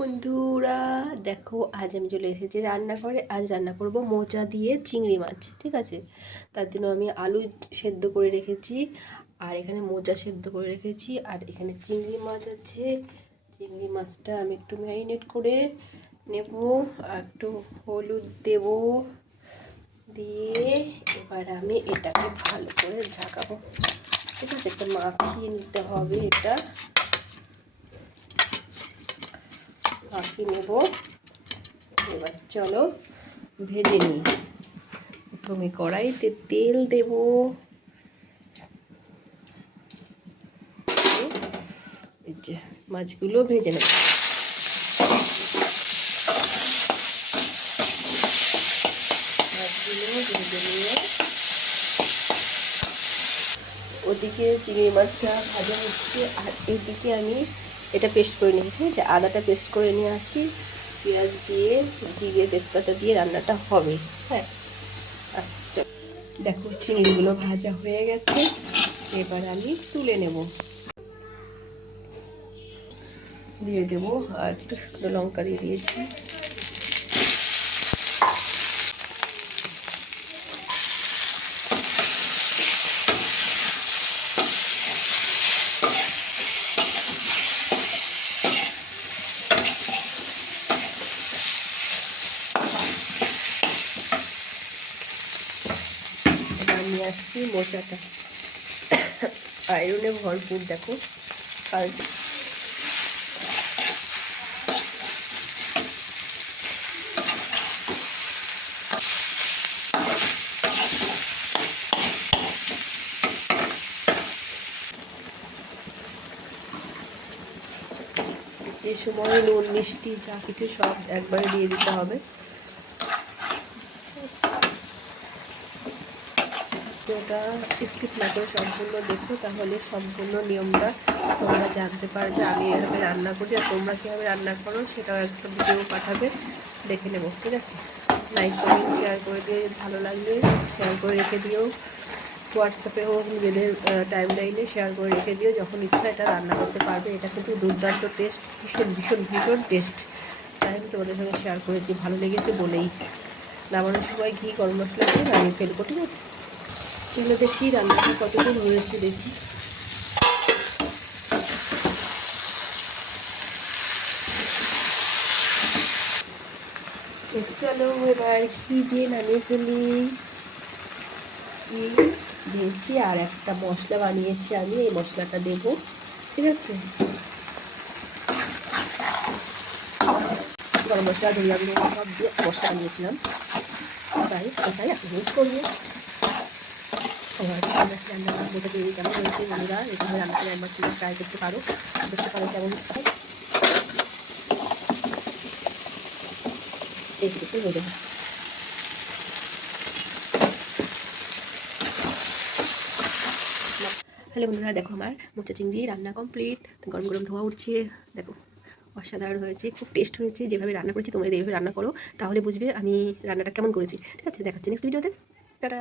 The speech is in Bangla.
বন্ধুরা, দেখো আজ আমি চলে এসেছি রান্নাঘরে। আজ রান্না করব মোচা দিয়ে চিংড়ি মাছ। ঠিক আছে, তার জন্য আমি আলু সেদ্ধ করে রেখেছি, আর এখানে মোচা সেদ্ধ করে রেখেছি, আর এখানে চিংড়ি মাছ আছে। চিংড়ি মাছটা আমি একটু ম্যারিনেট করে নেব, আর একটু হলুদ দেব, দিয়ে এবার আমি এটাকে ভালো করে ঝাঁকাবো। ঠিক আছে, একটু মাখিয়ে নিতে হবে, এটা মাখিয়ে নেব। এবার চলো ভেজে নিই। প্রথমে কড়াইতে তেল দেব, এই যে মাছগুলো ভেজে নেব। মাছগুলো ভেজে নিয়ে ওদিকে চিংড়ি মাছটা ভাজা হচ্ছে, আর এদিকে আমি এটা পেস্ট করে নিয়েছি। ঠিক আছে, আদাটা পেস্ট করে নিয়ে আসি, পেঁয়াজ দিয়ে জিরে তেজপাতা দিয়ে রান্নাটা হবে। হ্যাঁ, আচ্ছা দেখো চিংড়িগুলো ভাজা হয়ে গেছে, এবার আমি তুলে নেব, দিয়ে দেবো, আর একটু শুকনো লঙ্কা দিয়ে দিয়েছি। নিয়ে আসছি মোচাটা, আয়রনে ভরপুর। দেখো কাল এই সময় নুন মিষ্টি যা কিছু সব একবারে দিয়ে দিতে হবে। ওটা স্কিপ না করে সম্পূর্ণ দেখো, তাহলে সম্পূর্ণ নিয়মটা তোমরা জানতে পারবে। আমি এভাবে রান্না করি, আর তোমরা কীভাবে রান্না করো সেটাও একটা ভিডিও পাঠাবে, দেখে নেবো। ঠিক আছে, লাইক কমেন্ট শেয়ার করে দিয়ে, ভালো লাগলে শেয়ার করে রেখে দিও। হোয়াটসঅ্যাপে হোক, নিজেদের টাইম লাইনে শেয়ার করে রেখে দিও, যখন ইচ্ছা এটা রান্না করতে পারবে। এটা কিন্তু দুর্দান্ত টেস্ট, ভীষণ ভীষণ ভীষণ টেস্ট। তাই আমি তোমাদের সঙ্গে শেয়ার করেছি, ভালো লেগেছে বলেই। নামানোর সময় ঘি গরম মশলা দিয়ে নামিয়ে ফেলবো। ঠিক আছে, চলো দেখি রান্নাটা কতদিন হয়েছে, দেখি। চলো এবার ঘি দিয়ে নামিয়ে ফেলি। ঘি দিয়েছি, আর একটা মশলা বানিয়েছি আমি, এই মশলাটা দেব। ঠিক আছে, গরম মশলা ধরিয়া গুঁড়ো সব দিয়ে মশলা বানিয়েছিলাম, তাই ওটাই আপনি ইউজ করবো। রান্না মোটা চিংড়ি কেমন হয়েছে বন্ধুরা, এভাবে রান্না করে একবার তোমরা ট্রাই করতে পারো, দেখতে পারো কেমন হয়। এইটুকু হয়ে যাবে। হ্যালো বন্ধুরা, দেখো আমার মোচা চিংড়ি রান্না কমপ্লিট। গরম গরম ধোয়া উঠছে, দেখো অসাধারণ হয়েছে, খুব টেস্ট হয়েছে। যেভাবে রান্না করেছি তোমরা এইভাবে রান্না করো, তাহলে বুঝবে আমি রান্নাটা কেমন করেছি। ঠিক আছে, দেখাচ্ছি নেক্সট ভিডিওতে। টাটা।